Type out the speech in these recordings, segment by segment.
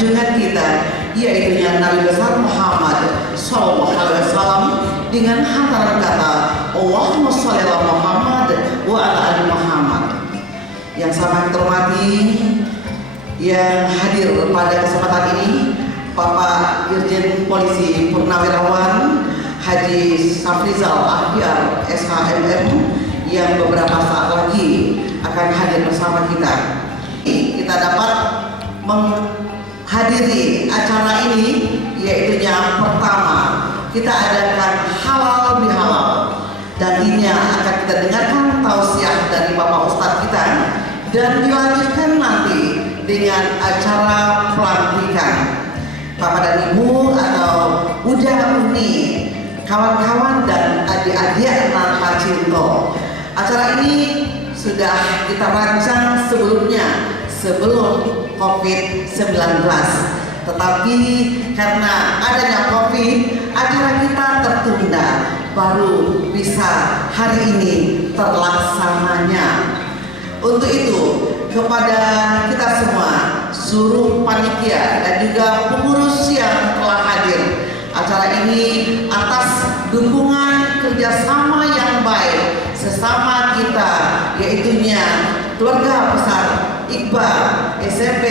junjungan kita, yaitu Nabi besar Muhammad SAW, dengan hantaran kata Allahumma sholli ala Muhammad wa ala ali Muhammad. Yang sangat terhormati yang hadir pada kesempatan ini, Bapak Irjen Polisi Purnawirawan Haji Safrizal Ahyar SHMM, yang beberapa saat lagi akan hadir bersama kita. Kita dapat menghadiri acara ini, yaitu yang pertama kita adakan halal bihalal, dan ini akan kita dengarkan tausiah dari Bapak Ustadz kita, dan dilanjutkan nanti dengan acara pelantikan Bapak dan Ibu atau Uda Uni, kawan-kawan dan adik-adik Nanta Cinto. Acara ini sudah kita rancang sebelumnya, sebelum COVID-19, tetapi karena adanya COVID, acara kita tertunda, baru bisa hari ini terlaksananya. Untuk itu, kepada kita semua, seluruh panitia dan juga pengurus yang telah hadir acara ini, atas dukungan kerjasama yang baik sesama kita, yaitunya keluarga besar Iqbal SMP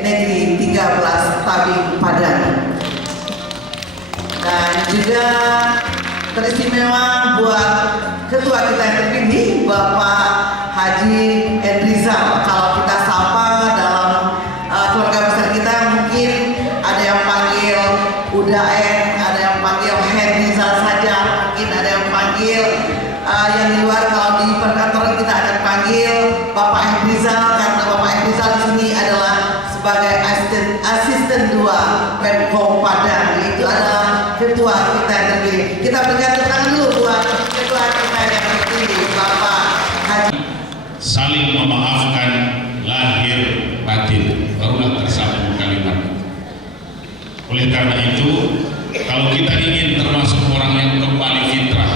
Negeri 13 Tabing Padang, dan juga teristimewa buat ketua kita yang terpilih Bapak Haji Endrizal. Kalau kita sapa dalam keluarga besar kita, mungkin ada yang panggil Udaen, ada yang panggil Endrizal saja, mungkin ada yang panggil yang di luar. Kalau di perkantoran kita akan panggil Bapak Endrizal, karena Bapak Endrizal di sini adalah sebagai asisten 2 Pemko Padang. Itu adalah ketua kita yang terpilih. Kita berikan tepuk tangan dulu buat ketua kita yang terpilih, Bapak Haji. Saling memaafkan lahir batin, barulah tersambung kalimat. Oleh karena itu, kalau kita ingin termasuk orang yang kembali fitrah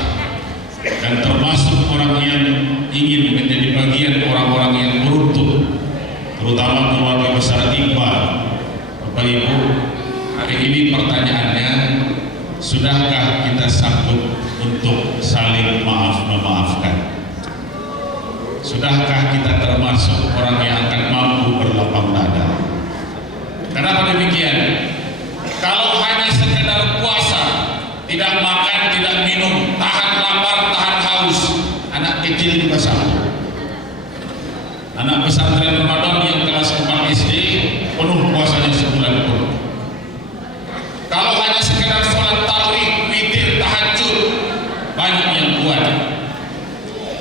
dan termasuk orang yang ingin menjadi bagian orang-orang yang beruntung, terutama keluarga besar Iqbal, Bapak Ibu, hari ini pertanyaannya, sudahkah kita sanggup untuk saling maaf-memaafkan? Sudahkah kita termasuk orang yang akan mampu berlapang dada? Kenapa demikian? Kalau hanya sekedar puasa, tidak makan, tidak minum, tahan lapar, tahan haus, anak kecil juga sama. Anak pesantren Ramadan yang kelas 4 SD penuh puasanya sebulan penuh. Kalau hanya sekedar sholat tarawih, witir, tahajud, banyak yang kuat.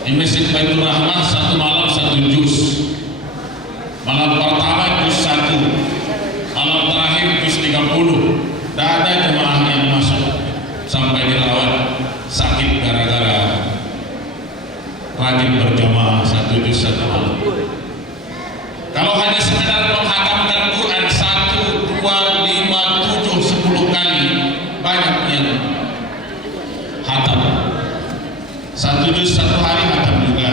Di Masjid Baitur Rahmah 1 malam 1 juz, malam pertama juz 1, malam terakhir juz 30. Dan ada jemaah yang masuk sampai dirawat sakit gara-gara rajin berjamaah 1 juz 1 malam. Kalau hanya sekedar menghatamkan Quran 1, 2, 5, 7, 10 kali, banyak yang hatam. 1 juz 1 hari hatam juga.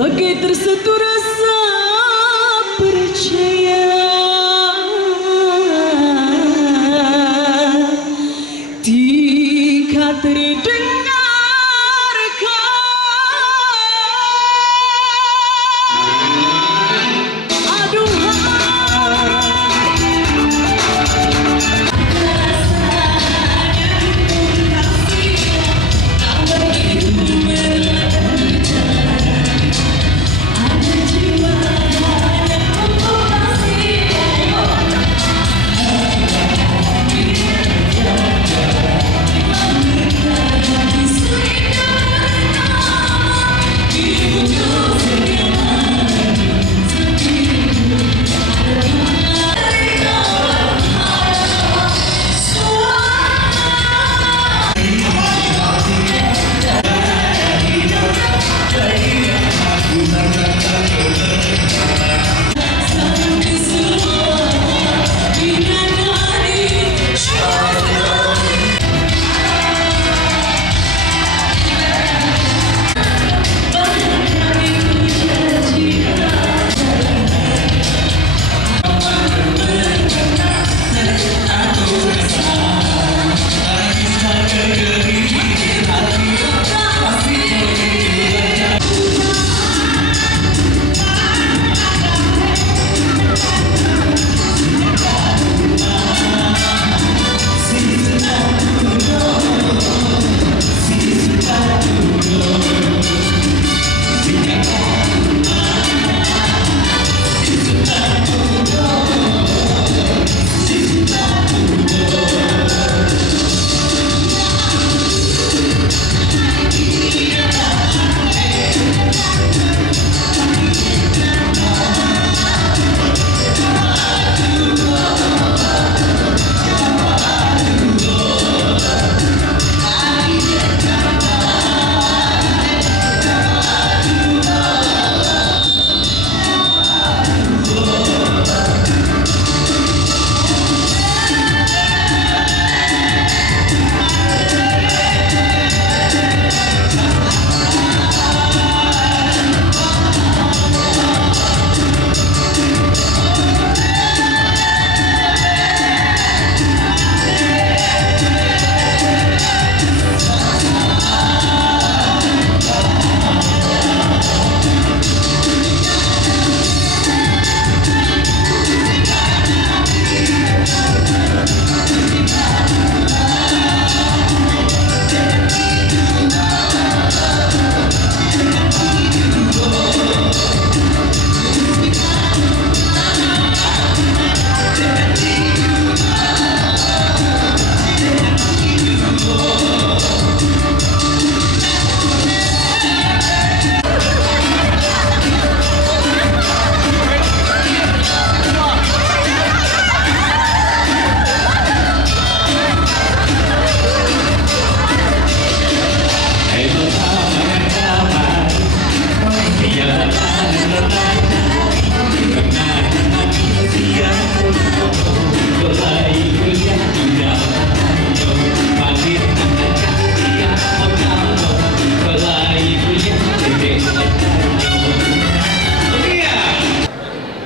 bagai tersentuh rasa percaya. Jika terdengarkan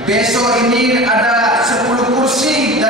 besok ini ada 10 kursi